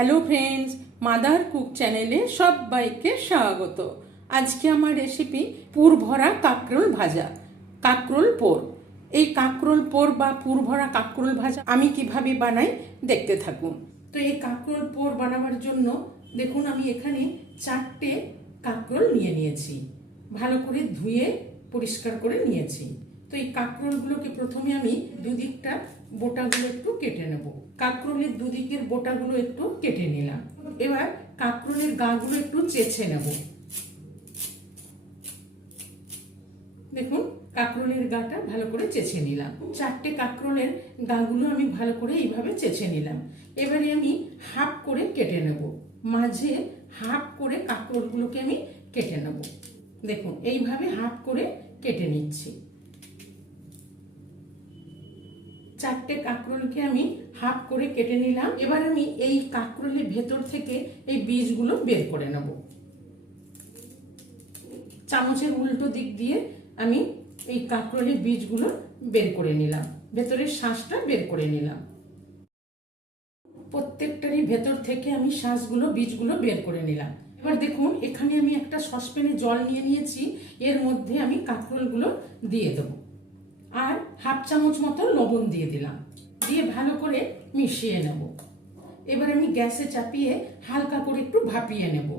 Hello friends, mother cook চ্যানেলে সবাইকে স্বাগত। আজকে আমার রেসিপি পুর ভরা কাঁকরোল ভাজা, কাঁকরোল পোর। এই কাঁকরোল পোর বা পুর ভরা কাঁকরোল ভাজা আমি কিভাবে বানাই দেখতে থাকুন। তো এই কাঁকরোল পোর বানাবার জন্য দেখুন আমি এখানে 4টে কাঁকরোল নিয়ে নিয়েছি, ভালো করে ধুয়ে পরিষ্কার করে নিয়েছি। তো এই কাঁকরোলগুলোকে প্রথমে আমি দুদিকটা বোটাগুলো একটু কেটে নেব। কাঁকরোলের দুদিকের বোটাগুলো একটু কেটে নিলাম। এবার কাঁকরোলের গাগুলো একটু চেঁচে নেব। দেখুন কাঁকরোলের গাটা ভালো করে চেঁচে নিলাম। 4টে কাঁকরোলের গাগুলো আমি ভালো করে এইভাবে চেঁচে নিলাম। এবারে আমি হাফ করে কেটে নেব, মাঝে হাফ করে কাঁকরোলগুলোকে আমি কেটে নেব। দেখুন এইভাবে হাফ করে কেটে নিচ্ছি। 4টে কাঁকরোলকে আমি হাফ করে কেটে নিলাম। এবার আমি এই কাঁকরোলের ভেতর থেকে এই বীজগুলো বের করে নেব। চামচের উল্টো দিক দিয়ে আমি এই কাঁকরোলের বীজগুলো বের করে নিলাম, ভেতরের শাঁসটা বের করে নিলাম। প্রত্যেকটারই ভেতর থেকে আমি শাঁসগুলো বীজগুলো বের করে নিলাম। এবার দেখুন এখানে আমি একটা সসপ্যানে জল নিয়ে নিয়েছি, এর মধ্যে আমি কাঁকরোলগুলো দিয়ে দেবো আর হাফ চামচ মতো লবণ দিয়ে দিলাম, দিয়ে ভালো করে মিশিয়ে নেব। এবার আমি গ্যাসে চাপিয়ে হালকা করে একটু ভাপিয়ে নেব।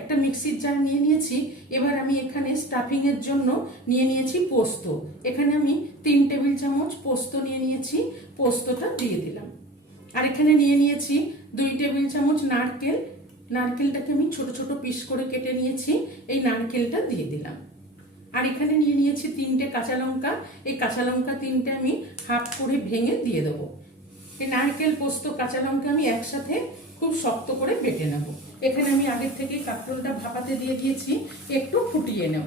একটা মিক্সির জার নিয়ে নিয়েছি। এবার আমি এখানে স্টাফিং এর জন্য নিয়ে নিয়েছি পোস্ত। এখানে আমি 3 টেবিল চামচ পোস্ত নিয়ে নিয়েছি, পোস্তটা দিয়ে দিলাম। আর এখানে নিয়ে নিয়েছি 2 টেবিল চামচ নারকেল। নারকেলটাকে আমি ছোট ছোট পিস করে কেটে নিয়েছি, এই নারকেলটা দিয়ে দিলাম। আর এখানে নিয়ে নিয়েছি 3টে কাঁচা লঙ্কা। এই কাঁচা লঙ্কা 3টে আমি হাফ করে ভেঙে দিয়ে দেবো। এই নারকেল, পোস্ত, কাঁচা লঙ্কা আমি একসাথে খুব শক্ত করে বেটে নেব। এখানে আমি আগের থেকে কাঁকরোলটা ভাপাতে দিয়ে দিয়েছি, একটু ফুটিয়ে নেব।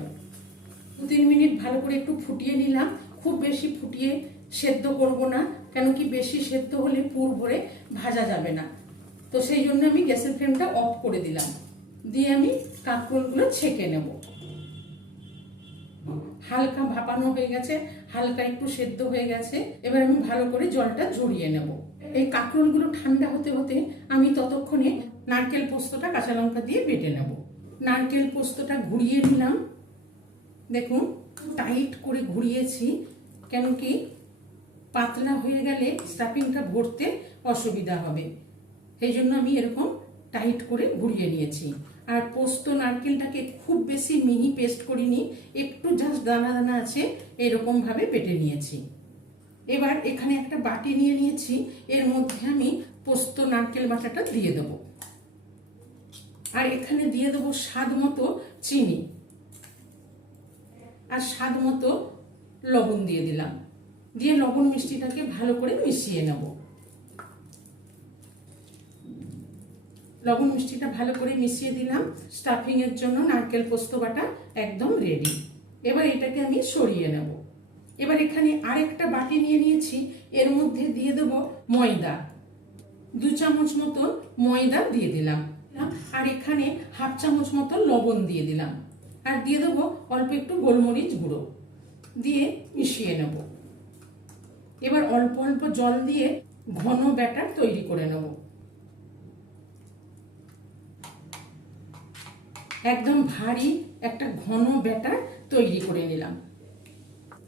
2-3 মিনিট ভালো করে একটু ফুটিয়ে নিলাম। খুব বেশি ফুটিয়ে সেদ্ধ করব না, কেন কি বেশি সেদ্ধ হলে পুর ভরে ভাজা যাবে না। তো সেই জন্য আমি গ্যাসের ফ্লেমটা অফ করে দিলাম, দিয়ে আমি কাঁকরোলগুলো ছেঁকে নেব। হালকা ভাপানো হয়ে গেছে, হালকা একটু সেদ্ধ হয়ে গেছে। এবার আমি ভালো করে জলটা ঝরিয়ে নেব। এই কাঁকরোলগুলো ঠান্ডা হতে হতে আমি ততক্ষণে নারকেল পোস্তটা কাঁচা লঙ্কা দিয়ে বেটে নেব। নারকেল পোস্তটা ঘুরিয়ে নিলাম। দেখুন টাইট করে ঘুরিয়েছি, কেন কি পাতলা হয়ে গেলে স্টাফিংটা ভরতে অসুবিধা হবে, এই জন্য আমি এরকম টাইট করে ঘুরিয়ে নিয়েছি। আর পোস্ত নারকেলটাকে খুব বেশি মিহি পেস্ট করিনি, একটু জাস্ট দানা দানা আছে, এরকম ভাবে বেটে নিয়েছি। এবার এখানে একটা বাটি নিয়ে নিয়েছি, এর মধ্যে আমি পোস্ত নারকেল বাটাটা দিয়ে দেবো। আর এখানে দিয়ে দেবো স্বাদ মতো চিনি, আর স্বাদ মতো লবণ দিয়ে দিলাম। দিয়ে লবণ মিষ্টিটাকে ভালো করে মিশিয়ে নেব। লবণ মিষ্টিটা ভালো করে মিশিয়ে দিলাম। স্টাফিং এর জন্য নারকেল পোস্ত বাটা একদম রেডি। এবার এটাকে আমি সরিয়ে নেব। এবার এখানে আরেকটা বাটি নিয়ে নিয়েছি, এর মধ্যে দিয়ে দেব ময়দা। 2 চামচ মতো ময়দা দিয়ে দিলাম। আর এখানে হাফ চামচ মতো লবণ দিয়ে দিলাম, আর দিয়ে দেবো অল্প একটু গোলমরিচ গুঁড়ো, দিয়ে মিশিয়ে নেব। এবার অল্প অল্প জল দিয়ে ঘন ব্যাটার তৈরি করে নেব। একদম ভারী একটা ঘন ব্যাটার তৈরি করে নিলাম।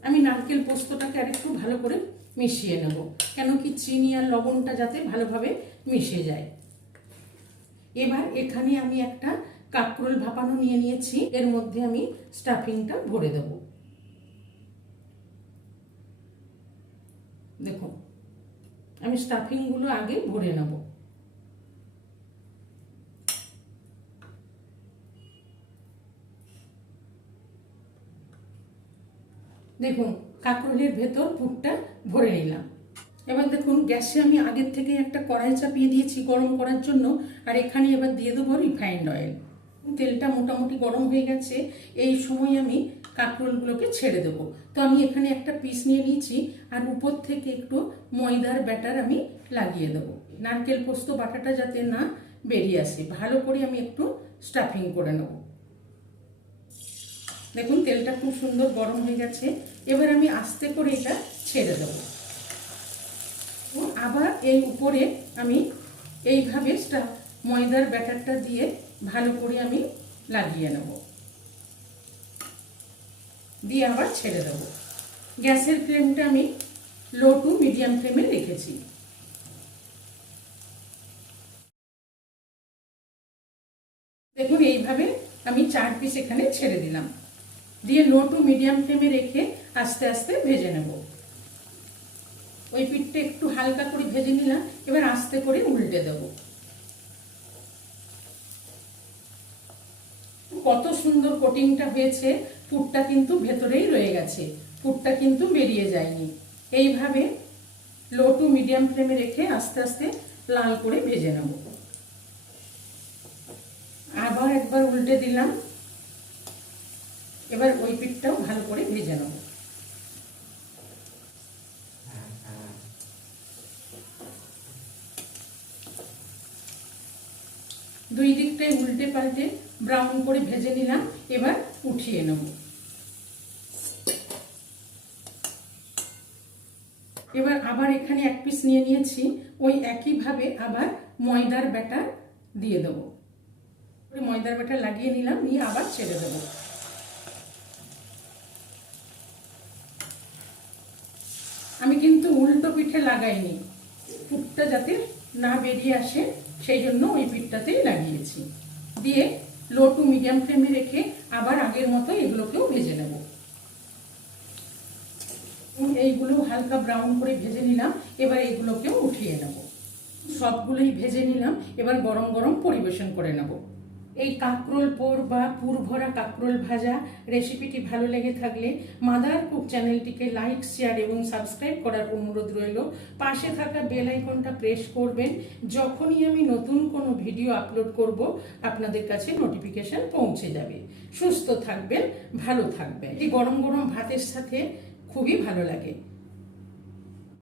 আমি নারকেল পোস্তটাকে আরেকটু ভালো করে মিশিয়ে নেব, কেন কি চিনি আর লবণটা যাতে ভালোভাবে মিশে যায়। এবার এখানে আমি একটা কাঁকরোল ভাপানো নিয়ে নিয়েছি, এর মধ্যে আমি স্টাফিংটা ভরে দেব। দেখুন আমি স্টাফিংগুলো আগে ভরে নেব। দেখুন কাঁকরোলের ভেতর পুরটা ভরে নিলাম। এবার দেখুন গ্যাসে আমি আগের থেকে একটা কড়াই চাপিয়ে দিয়েছি গরম করার জন্য, আর এখানে এবার দিয়ে দেবো রিফাইন্ড অয়েল। তেলটা মোটামুটি গরম হয়ে গেছে, এই সময় আমি কাঁকরোলগুলোকে ছেড়ে দেবো। তো আমি এখানে একটা পিস নিয়ে নিয়েছি, আর উপর থেকে একটু ময়দার ব্যাটার আমি লাগিয়ে দেবো, নারকেল পোস্ত বাটাটা যাতে না বেরিয়ে আসে। ভালো করে আমি একটু স্টাফিং করে নেব। দেখুন তেলটা খুব সুন্দর গরম হয়ে গেছে। এবার আমি আস্তে করে এটা ছেড়ে দেবো। আবার এই উপরে আমি এইভাবে ময়দার ব্যাটারটা দিয়ে ভালো করে আমি লাগিয়ে নেব, দিয়ে আবার ছেড়ে দেব। গ্যাসের ফ্লেমটা আমি লো টু মিডিয়াম ফ্লেমে রেখেছি। দেখুন এইভাবে আমি 4 পিস এখানে ছেড়ে দিলাম, দিয়ে লো টু মিডিয়াম ফ্লেমে রেখে আস্তে আস্তে ভেজে নেব। ওই পিঠটা একটু হালকা করে ভেজে নিলাম, এবার আস্তে করে উল্টে দেব। কত সুন্দর কোটিংটা হয়েছে, পুরটা কিন্তু ভেতরেই রয়ে গেছে, পুরটা কিন্তু বেরিয়ে যায়নি। এইভাবে লো টু মিডিয়াম ফ্লেমে রেখে আস্তে আস্তে লাল করে ভেজে নেব। আবার একবার উল্টে দিলাম, এবার ওই পিঠটাও ভালো করে ভেজে নেব। দুই দিকটাই উল্টে পাল্টে ব্রাউন করে ভেজে নিলাম, এবার উঠিয়ে নেব। এবার আবার এখানে 1 পিস নিয়ে নিয়েছি, ওই একইভাবে আবার ময়দার ব্যাটার দিয়ে দেবো। ময়দার ব্যাটার লাগিয়ে নিলাম, নিয়ে আবার ছেড়ে দেবো। আমি কিন্তু উল্টো পিঠে লাগাইনি, পুরটা যাতে না বেরিয়ে আসে সেই জন্য ওই পিঠটাতেই লাগিয়েছি। দিয়ে লো টু মিডিয়াম ফ্লেমে রেখে আবার আগের মতো এগুলোকেও ভেজে নেব। এইগুলো হালকা ব্রাউন করে ভেজে নিলাম, এবার এগুলোকেও উঠিয়ে নেব। সবগুলোই ভেজে নিলাম, এবার গরম গরম পরিবেশন করে নেব। এই কাঁকরোল পোর বা পুর ভরা কাঁকরোল ভাজা রেসিপিটি ভালো লেগে থাকলে মাদার কুক চ্যানেলটিকে লাইক, শেয়ার এবং সাবস্ক্রাইব করার অনুরোধ রইল। পাশে থাকা বেল আইকনটা প্রেস করবেন, যখনই আমি নতুন কোনো ভিডিও আপলোড করব আপনাদের কাছে নোটিফিকেশন পৌঁছে যাবে। সুস্থ থাকবেন, ভালো থাকবেন। এই গরম গরম ভাতের সাথে খুবই ভালো লাগে।